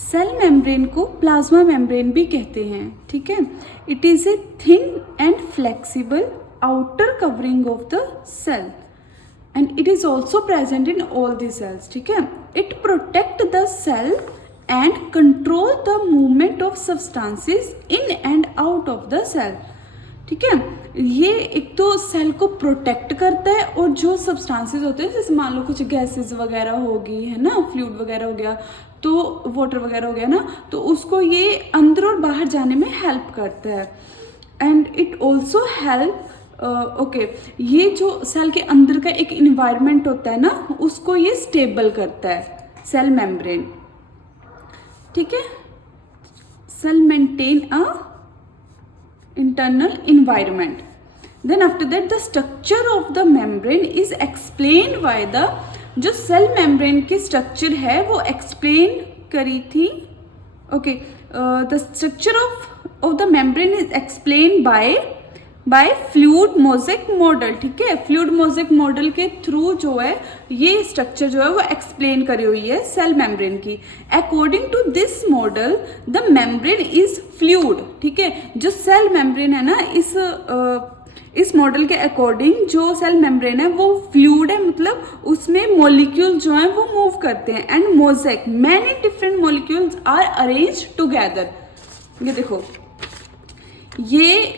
Cell membrane को plasma membrane भी कहते हैं, ठीक है। It is a thin and flexible outer covering of the cell and it is also present in all the cells, ठीक है। It protect the cell and control the movement of substances in and out of the cell, ठीक है। ये एक तो cell को protect करता है और जो सब्सटेंसेस होते हैं जैसे मान लो कुछ गैसेस वगैरह होगी, है ना, फ्लूइड वगैरह हो गया, तो वाटर वगैरह हो गया ना, तो उसको ये अंदर और बाहर जाने में हेल्प करता है। And it also help okay, ये जो सेल के अंदर का एक इन्वायरमेंट होता है ना, उसको ये स्टेबल करता है सेल मेम्ब्रेन, ठीक है। Cell maintain a internal environment. Then after that the structure of the membrane is explained by the, जो सेल मेम्ब्रेन की स्ट्रक्चर है वो एक्सप्लेन करी थी, okay. The structure of the membrane is explain by fluid mosaic model, ठीक है। Fluid mosaic model के through जो है ये स्ट्रक्चर जो है वो एक्सप्लेन करी हुई है सेल मेम्ब्रेन की। According to this model the membrane is fluid, ठीक है। जो सेल मेम्ब्रेन है ना, इस मॉडल के अकॉर्डिंग जो सेल मेम्ब्रेन है वो फ्लूइड है, मतलब उसमें मॉलिक्यूल जो हैं वो मूव करते हैं। And mosaic many different molecules are arranged together. ये देखो, ये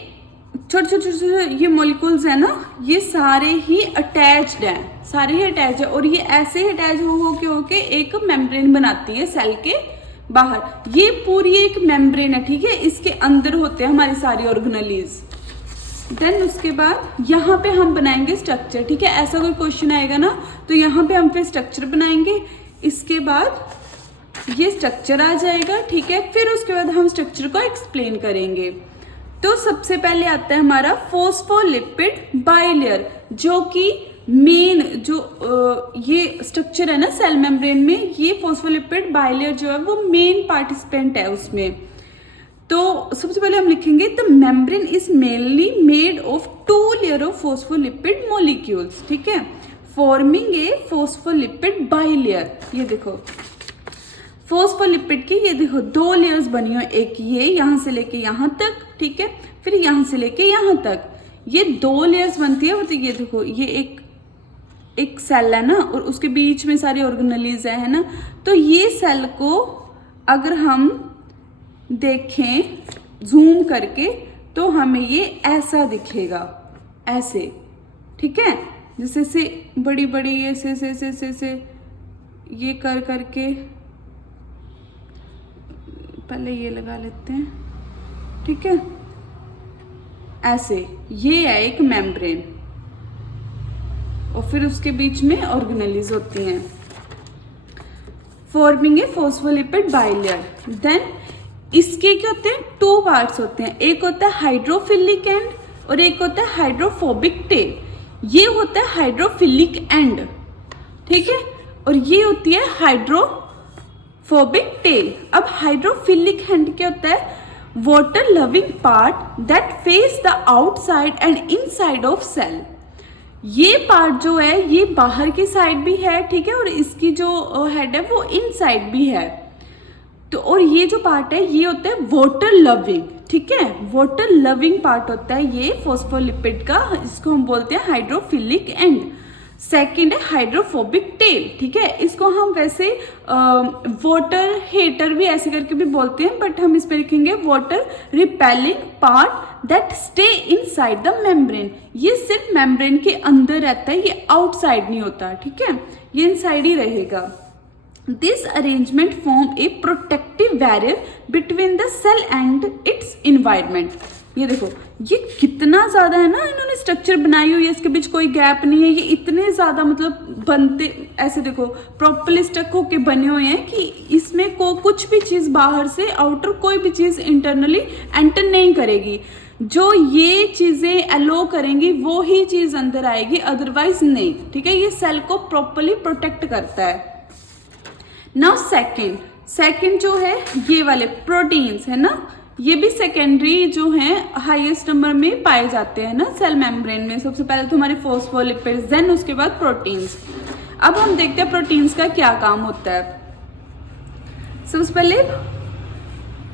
छोटे छोटे ये मॉलिक्यूल्स है ना, ये सारे ही अटैच्ड हैं, सारे ही अटैच है और ये ऐसे ही अटैच होके एक मेम्ब्रेन बनाती है सेल के बाहर। ये पूरी एक मेम्ब्रेन है, ठीक है। इसके अंदर होते हैं हमारी सारी ऑर्गेनेलीज। देन उसके बाद यहाँ पे हम बनाएंगे स्ट्रक्चर, ठीक है। ऐसा कोई क्वेश्चन आएगा ना तो यहाँ पे हम फिर स्ट्रक्चर बनाएंगे, इसके बाद ये स्ट्रक्चर आ जाएगा, ठीक है। फिर उसके बाद हम स्ट्रक्चर को एक्सप्लेन करेंगे। तो सबसे पहले आता है हमारा फॉस्फोलिपिड बाइलेयर, जो कि मेन जो ये स्ट्रक्चर है ना सेल मेम्ब्रेन में, ये फॉस्फोलिपिड बाइलेयर जो है वो मेन पार्टिसिपेंट है उसमें। तो सबसे पहले हम लिखेंगे the membrane is mainly made of 2 layer of phospholipid molecules, ठीक है, फॉर्मिंग ए फॉस्फोलिपिड बाइलेयर। ये देखो फॉस्फोलिपिड की, ये देखो 2 लेयर्स बनी हुई, एक ये यहाँ से लेके यहाँ तक, ठीक है, फिर यहाँ से लेके यहाँ तक, ये 2 लेयर्स बनती है। तो ये देखो, ये एक सेल है ना और उसके बीच में सारी ऑर्गेनेलीज है ना। तो ये सेल को अगर हम देखें जूम करके तो हमें ये ऐसा दिखेगा, ऐसे, ठीक है। जैसे से बड़ी बड़ी ऐसे ये कर करके, पहले ये लगा लेते हैं, ठीक है, ऐसे। ये है एक मेम्ब्रेन और फिर उसके बीच में ऑर्गेनेलीज होती हैं, forming a phospholipid bilayer. Then इसके क्या होते हैं, 2 पार्ट्स होते हैं, एक होता है हाइड्रोफिलिक एंड और एक होता है हाइड्रोफोबिक टेल। ये होता है हाइड्रोफिलिक एंड, ठीक है, और ये होती है हाइड्रोफोबिक टेल। अब हाइड्रोफिलिक एंड क्या होता है, water loving part that face the outside and inside of cell. ये पार्ट जो है ये बाहर की साइड भी है, ठीक है, और इसकी जो हेड है वो इनसाइड भी है। तो और ये जो पार्ट है ये होता है वाटर लविंग, ठीक है, वाटर लविंग पार्ट होता है ये फॉस्फोलिपिड का, इसको हम बोलते हैं हाइड्रोफिलिक एंड। सेकेंड है हाइड्रोफोबिक टेल, ठीक है, इसको हम वैसे वाटर हेटर भी ऐसे करके भी बोलते हैं, बट हम इस पे लिखेंगे water repelling part that stay inside the membrane. ये सिर्फ मेम्ब्रेन के अंदर रहता है, ये आउटसाइड नहीं होता, ठीक है, ये इनसाइड ही रहेगा। This arrangement form a protective barrier between the cell and its environment. ये देखो, ये कितना ज्यादा है ना, इन्होंने स्ट्रक्चर बनाई हुई है, इसके बीच कोई गैप नहीं है, ये इतने ज्यादा मतलब बनते ऐसे देखो प्रॉपरली स्टक होके बने हुए हैं कि इसमें को कुछ भी चीज बाहर से आउटर कोई भी चीज इंटरनली एंटर नहीं करेगी। जो ये चीजें अलो करेंगी वो ही चीज अंदर आएगी, अदरवाइज नहीं, ठीक है। ये सेल को प्रॉपरली प्रोटेक्ट करता है। नाउ सेकेंड जो है ये वाले प्रोटीन्स है ना, ये भी सेकेंडरी जो हैं हाईएस्ट नंबर में पाए जाते हैं ना सेल मेम्ब्रेन में। सबसे पहले तो हमारे फॉस्फोलिपिड्स, देन उसके बाद प्रोटीन्स। अब हम देखते हैं प्रोटीन्स का क्या काम होता है। सबसे पहले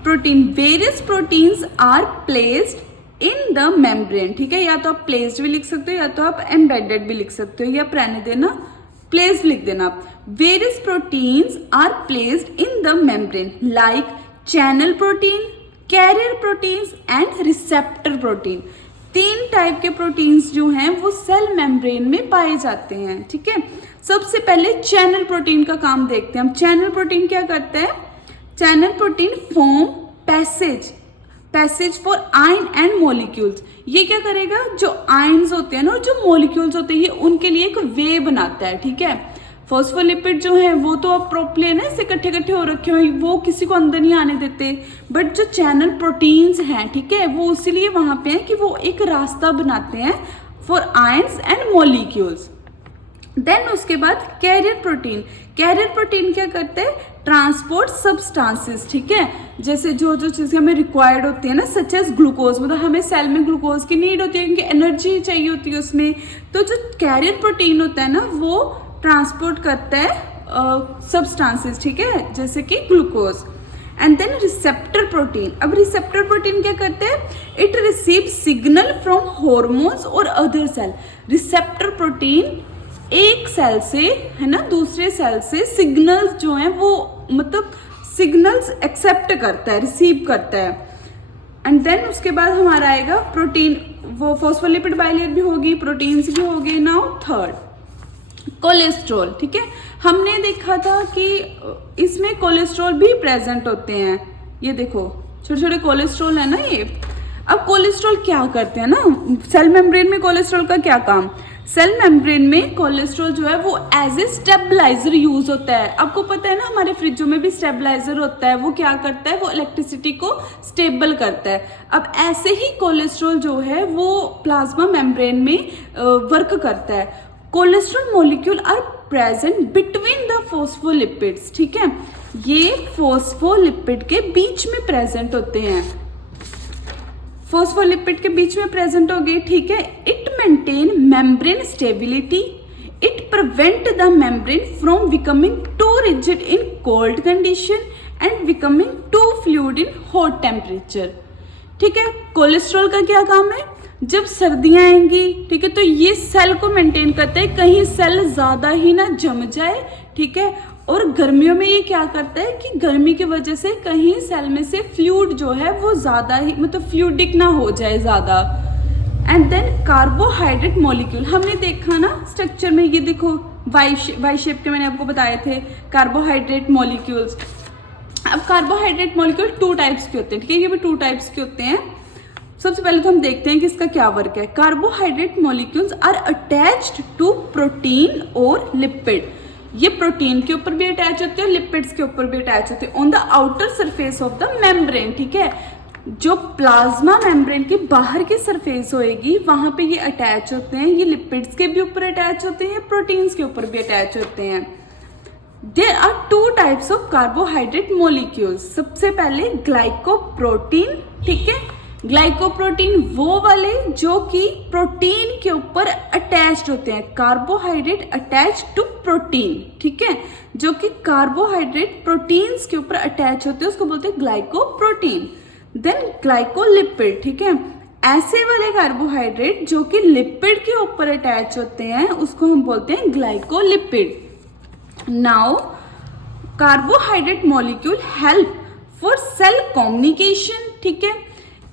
protein, various proteins are placed in the membrane, ठीक है, या तो आप प्लेस्ड भी लिख सकते हो या तो आप एम्बेडेड भी लिख सकते हो, या रहने देना प्लेस्ड लिख देना आप। Various proteins are placed in the membrane like channel protein, carrier proteins and receptor protein. 3 type के प्रोटीन्स जो हैं वो सेल मेम्ब्रेन में पाए जाते हैं, ठीक है। सबसे पहले चैनल प्रोटीन का काम देखते हैं हम। चैनल प्रोटीन क्या करता है? Channel protein form passage for ion and molecules. ये क्या करेगा? जो आयन्स होते हैं ना और जो मॉलिक्यूल्स होते हैं, ये उनके लिए एक वे बनाता है, ठीक है। फॉस्फोलिपिड जो है वो तो अब प्रोप्लेन है, से इकट्ठे हो रखे हो, वो किसी को अंदर नहीं आने देते। बट जो चैनल प्रोटीन्स हैं, ठीक है, वो इसीलिए वहां पे है कि वो एक रास्ता बनाते हैं for ions and molecules. Then उसके बाद कैरियर प्रोटीन क्या करते हैं? ट्रांसपोर्ट सब्सटेंसेस, ठीक है, जैसे जो चीजें हमें रिक्वायर्ड होती है ना, सच एज ग्लूकोज, मतलब हमें सेल में ग्लूकोज की नीड होती है क्योंकि एनर्जी चाहिए होती है उसमें। तो जो कैरियर प्रोटीन होता है ना, वो ट्रांसपोर्ट करता है सब्सटेंसेस, ठीक है, जैसे कि glucose. And then receptor protein. अब रिसेप्टर प्रोटीन क्या करते हैं? It receive signal from hormones और अदर सेल। रिसेप्टर प्रोटीन एक सेल से, है ना, दूसरे सेल से सिग्नल्स जो हैं वो, मतलब सिग्नल्स एक्सेप्ट करता है, रिसीव करता है। एंड देन उसके बाद हमारा आएगा प्रोटीन, वो फॉस्फोलिपिड बाइलेयर भी होगी, प्रोटीन्स भी होगी। नाउ थर्ड कोलेस्ट्रॉल, ठीक है। हमने देखा था कि इसमें कोलेस्ट्रॉल भी प्रेजेंट होते हैं, ये देखो छोटे छोटे कोलेस्ट्रॉल है ना ये। अब कोलेस्ट्रॉल क्या करते हैं ना, सेल मेम्ब्रेन में कोलेस्ट्रॉल का क्या काम? सेल मेम्ब्रेन में कोलेस्ट्रॉल जो है वो एज ए स्टेबलाइजर यूज होता है। आपको पता है ना, हमारे फ्रिजों में भी स्टेबलाइजर होता है, वो क्या करता है? वो इलेक्ट्रिसिटी को स्टेबल करता है। अब ऐसे ही कोलेस्ट्रॉल जो है वो प्लाज्मा मेम्ब्रेन में वर्क करता है। Cholesterol molecule are present between the phospholipids, ठीक है, ये फॉस्फोलिपिड के बीच में प्रेजेंट होते हैं, फॉस्फोलिपिड के बीच में प्रेजेंट हो गए, ठीक है। It maintain membrane stability, it prevent the membrane from becoming too rigid in cold condition and becoming too fluid in hot temperature, ठीक है। कोलेस्ट्रॉल का क्या काम है? जब सर्दियां आएंगी, ठीक है, तो ये सेल को मेंटेन करता है, कहीं सेल ज्यादा ही ना जम जाए, ठीक है। और गर्मियों में ये क्या करता है कि गर्मी की वजह से कहीं सेल में से फ्लूइड जो है वो ज्यादा ही, मतलब फ्लूइडिक ना हो जाए ज्यादा। एंड देन कार्बोहाइड्रेट मॉलिक्यूल, हमने देखा ना स्ट्रक्चर में, ये देखो वाई शेप के मैंने आपको बताए थे कार्बोहाइड्रेट मॉलिक्यूल्स। अब कार्बोहाइड्रेट मॉलिक्यूल 2 टाइप्स के होते हैं, ठीक है, ये भी 2 टाइप्स के होते हैं। सबसे पहले तो हम देखते हैं कि इसका क्या वर्क है। Carbohydrate molecules are attached to protein और लिपिड। ये प्रोटीन के ऊपर भी अटैच होते हैं, लिपिड्स के ऊपर भी अटैच होते हैं on the outer surface of the membrane, ठीक है। जो प्लाज्मा मेम्ब्रेन के बाहर की सरफेस होएगी वहां पे ये अटैच होते हैं, ये लिपिड्स के भी ऊपर अटैच होते हैं, प्रोटीन्स के ऊपर भी अटैच होते हैं। There are 2 types of carbohydrate molecules. सबसे पहले ग्लाइकोप्रोटीन, ठीक है, ग्लाइकोप्रोटीन वो वाले जो कि प्रोटीन के ऊपर अटैच्ड होते हैं, कार्बोहाइड्रेट अटैच टू प्रोटीन, ठीक है, जो कि कार्बोहाइड्रेट प्रोटीन्स के ऊपर अटैच होते हैं, उसको बोलते हैं ग्लाइकोप्रोटीन। देन ग्लाइकोलिपिड, ठीक है, ऐसे वाले कार्बोहाइड्रेट जो कि लिपिड के ऊपर अटैच होते हैं उसको हम बोलते हैं glycolipid. Now carbohydrate molecule help for sale communication, ठीक है,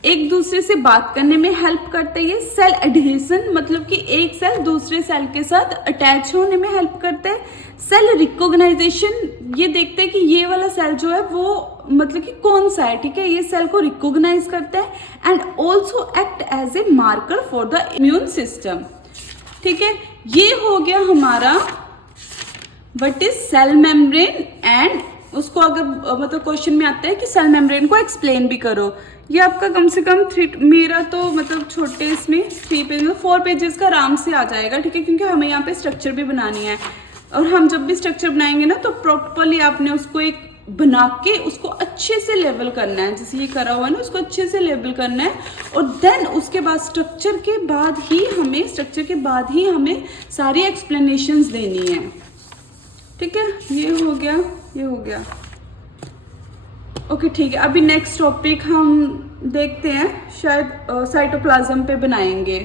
एक दूसरे से बात करने में हेल्प करते हैं। सेल एडहेशन, मतलब कि एक सेल दूसरे सेल के साथ अटैच होने में हेल्प करते हैं। सेल रिकॉग्नाइजेशन, ये देखते हैं कि ये वाला सेल जो है वो मतलब कि कौन सा है, ठीक है, ये सेल को रिकॉग्नाइज करता है। And also act as a marker for the immune system, ठीक है। ये हो गया हमारा what is cell membrane. And उसको अगर मतलब क्वेश्चन में आता है कि सेल मेम्ब्रेन को एक्सप्लेन भी करो, ये आपका कम से कम 3, मेरा तो मतलब छोटे इसमें 3 पेज 4 पेजेस का आराम से आ जाएगा, ठीक है, क्योंकि हमें यहाँ पे स्ट्रक्चर भी बनानी है। और हम जब भी स्ट्रक्चर बनाएंगे ना तो प्रॉपरली आपने उसको एक बना के उसको अच्छे से लेवल करना है, जैसे ये करा हुआ है ना, उसको अच्छे से लेवल करना है। और देन उसके बाद स्ट्रक्चर के बाद ही हमें सारी एक्सप्लेनेशंस देनी है, ठीक है। ये हो गया ओके ठीक है, अभी नेक्स्ट टॉपिक हम देखते हैं, शायद साइटोप्लाज्म पे बनाएंगे।